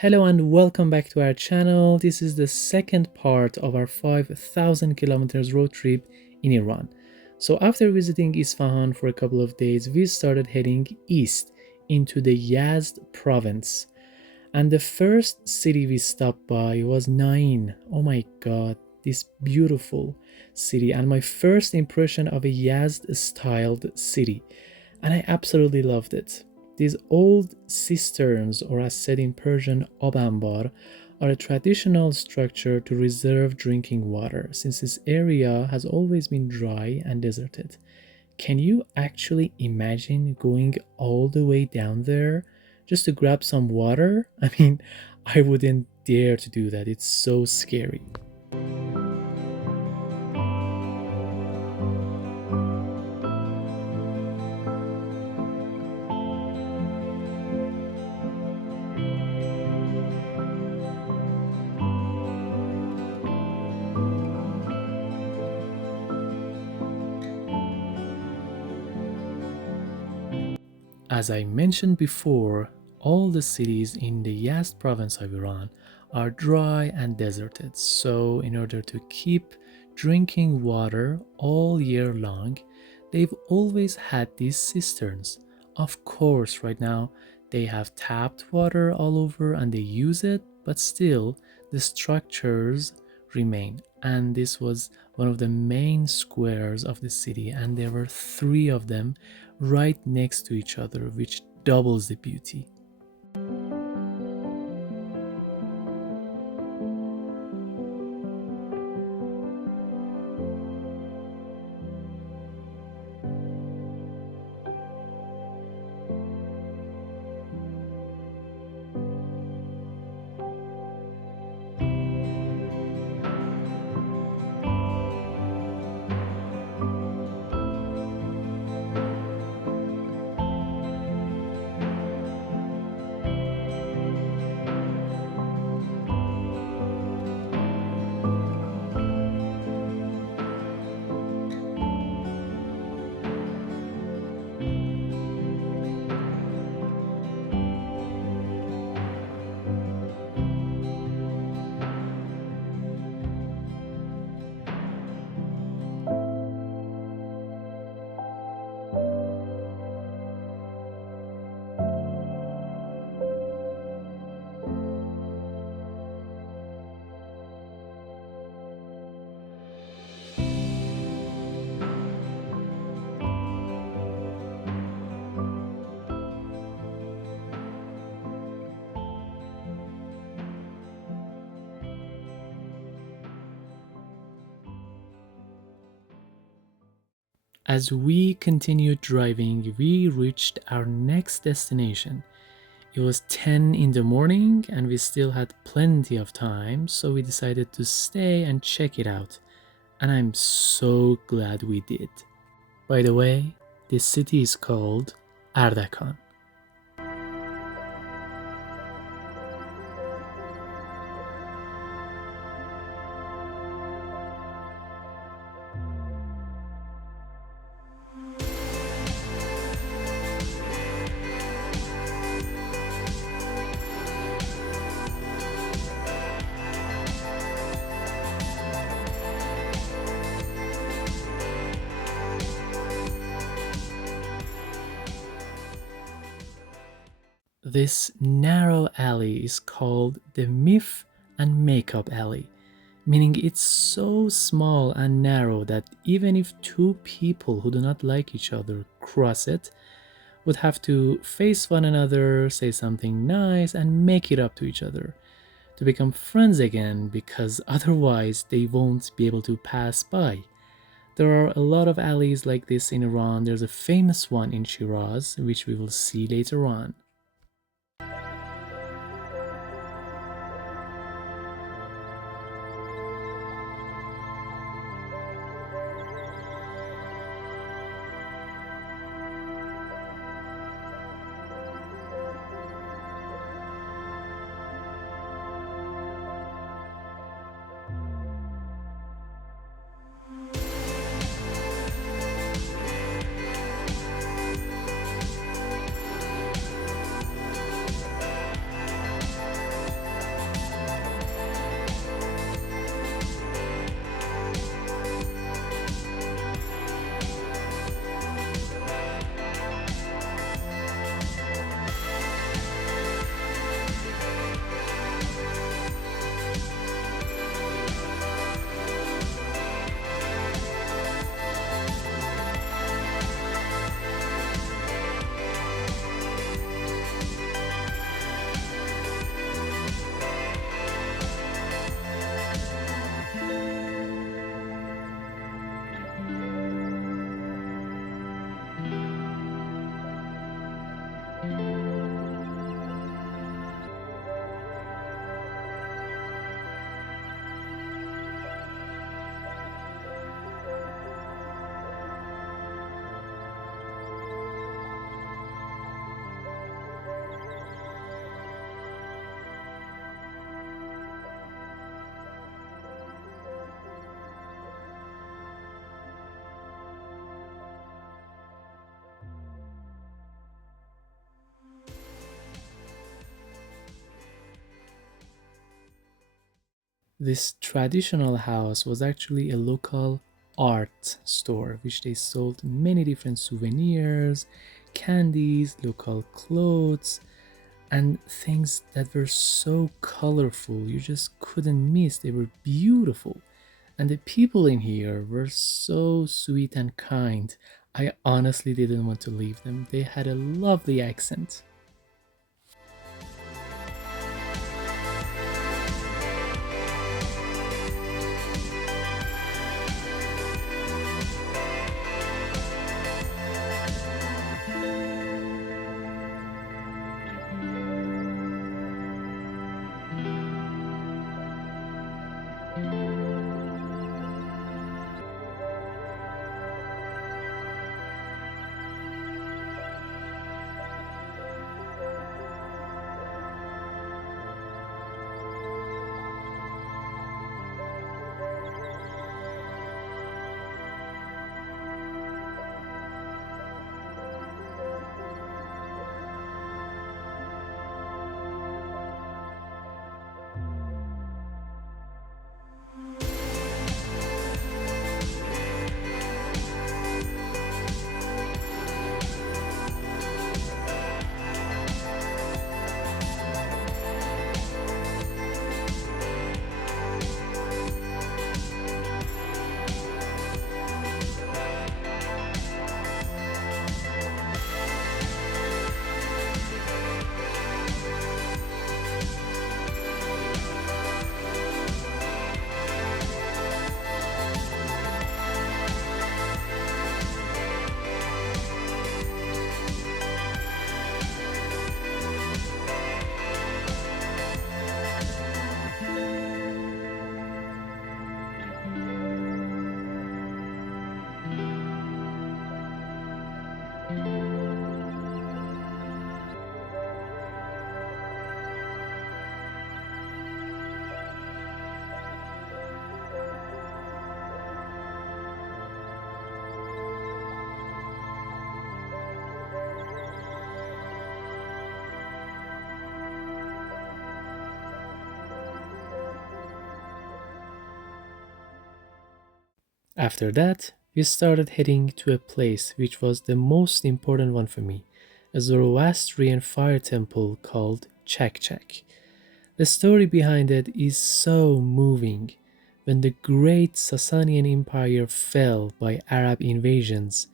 Hello and welcome back to our channel. This is the second part of our 5,000 kilometers road trip in Iran. So after visiting Isfahan for a couple of days, we started heading east into the Yazd province. And the first city we stopped by was Naein. Oh my god, this beautiful city and my first impression of a Yazd styled city. And I absolutely loved it. These old cisterns, or as said in Persian, abambar, are a traditional structure to reserve drinking water since this area has always been dry and deserted. Can you actually imagine going all the way down there just to grab some water? I mean, I wouldn't dare to do that. It's so scary. As I mentioned before, all the cities in the Yazd province of Iran are dry and deserted. So, in order to keep drinking water all year long, they've always had these cisterns. Of course, right now they have tapped water all over and they use it, but still the structures remain. And this was one of the main squares of the city, and there were three of them right next to each other, which doubles the beauty. As we continued driving, we reached our next destination. It was 10 in the morning and we still had plenty of time, so we decided to stay and check it out. And I'm so glad we did. By the way, this city is called Ardakan. This narrow alley is called the Myth and Makeup Alley, meaning it's so small and narrow that even if two people who do not like each other cross it, would have to face one another, say something nice, and make it up to each other to become friends again because otherwise they won't be able to pass by. There are a lot of alleys like this in Iran. There's a famous one in Shiraz, which we will see later on. This traditional house was actually a local art store, which they sold many different souvenirs, candies, local clothes, and things that were so colorful you just couldn't miss. They were beautiful. And the people in here were so sweet and kind. I honestly didn't want to leave them. They had a lovely accent. After that, we started heading to a place which was the most important one for me, a Zoroastrian fire temple called Chak. The story behind it is so moving. When the great Sasanian Empire fell by Arab invasions,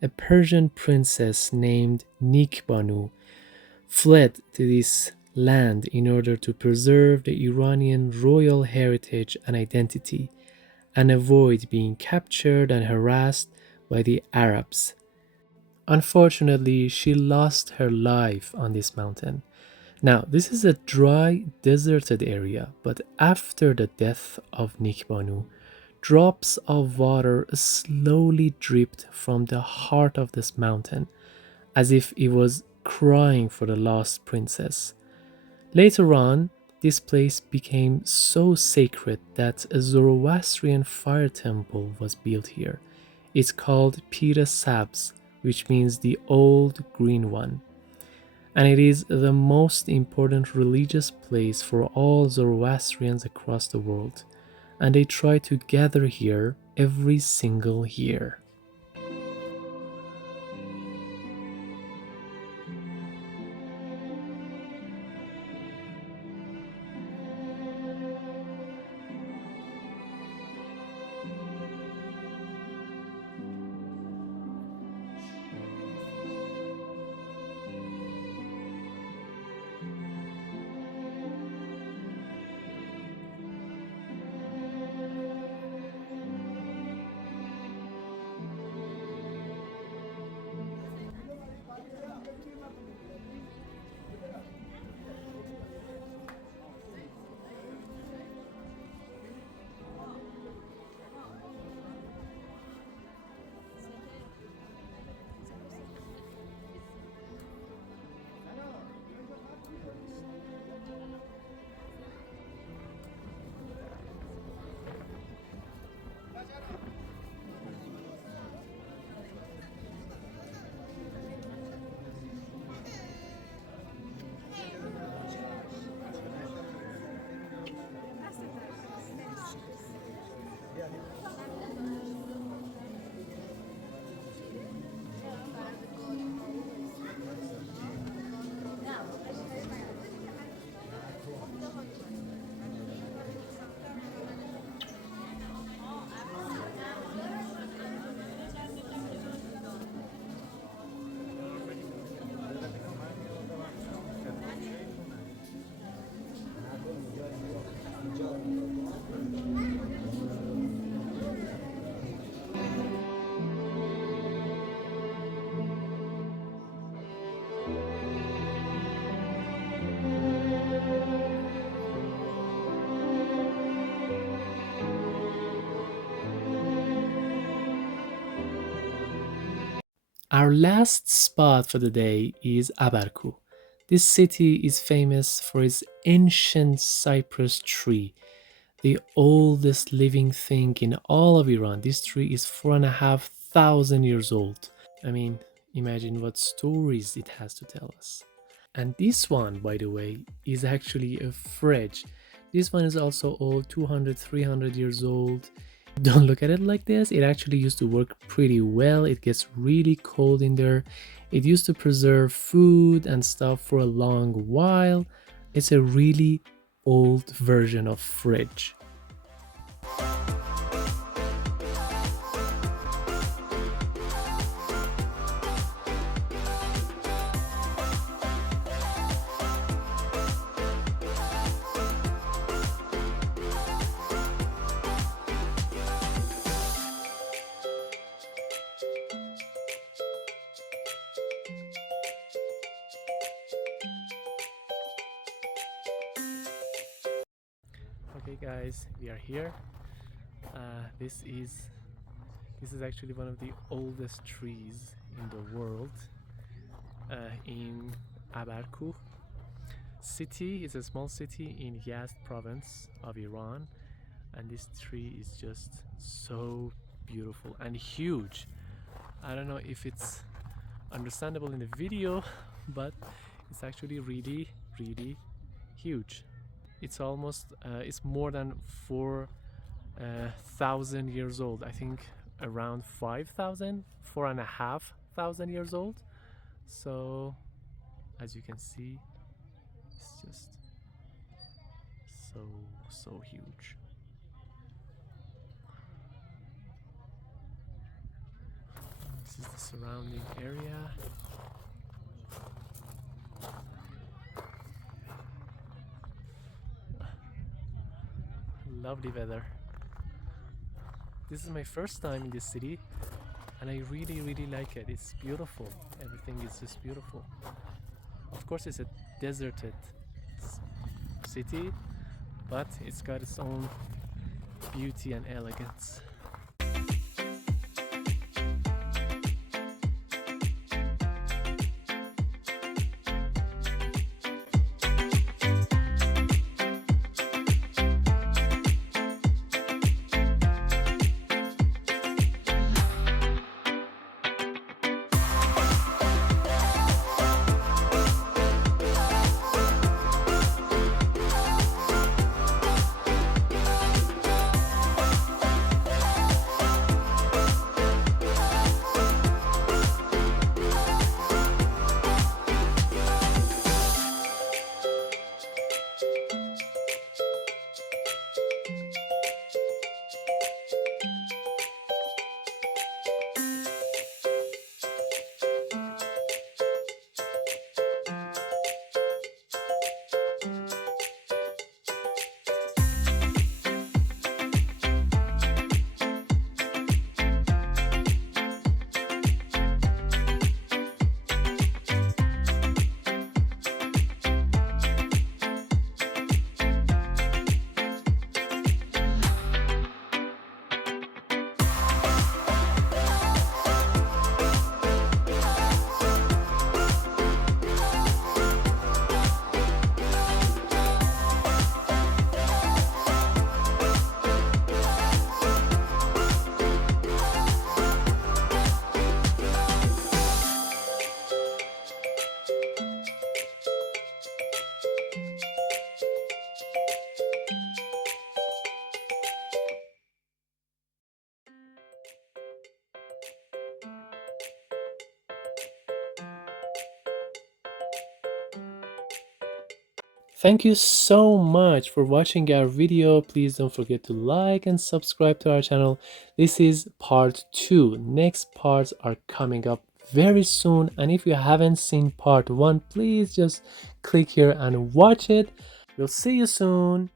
a Persian princess named Nikbanu fled to this land in order to preserve the Iranian royal heritage and identity and avoid being captured and harassed by the Arabs. Unfortunately, she lost her life on this mountain. Now, this is a dry, deserted area, but after the death of Nikbanu, drops of water slowly dripped from the heart of this mountain, as if it was crying for the lost princess. Later on, this place became so sacred that a Zoroastrian fire temple was built here. It's called Pir Sabz, which means the old green one, and it is the most important religious place for all Zoroastrians across the world, and they try to gather here every single year. Our last spot for the day is Abarkuh. This city is famous for its ancient cypress tree, the oldest living thing in all of Iran. This tree is 4,500 years old. I mean, imagine what stories it has to tell us. And this one, by the way, is actually a fridge. This one is also old, 200, 300 years old. Don't look at it like this. It actually used to work pretty well. It gets really cold in there. It used to preserve food and stuff for a long while. It's a really old version of fridge. Okay guys, we are here. uh, this is this is actually one of the oldest trees in the world, in Abarkuh city. It's a small city in Yazd province of Iran, and this tree is just so beautiful and huge. I don't know if it's understandable in the video, but it's actually really, really huge. It's almost it's more than 4,000 years old. I think around 5,000, 4,500 years old. So as you can see, it's just so huge. This is the surrounding area. Lovely weather. This is my first time in this city, and I really, really like it. It's beautiful. Everything is just beautiful. Of course, it's a deserted city, but it's got its own beauty and elegance. Thank you so much for watching our video. Please don't forget to like and subscribe to our channel. This is part 2. Next parts are coming up very soon, and if you haven't seen part 1, please just click here and watch it. We'll see you soon.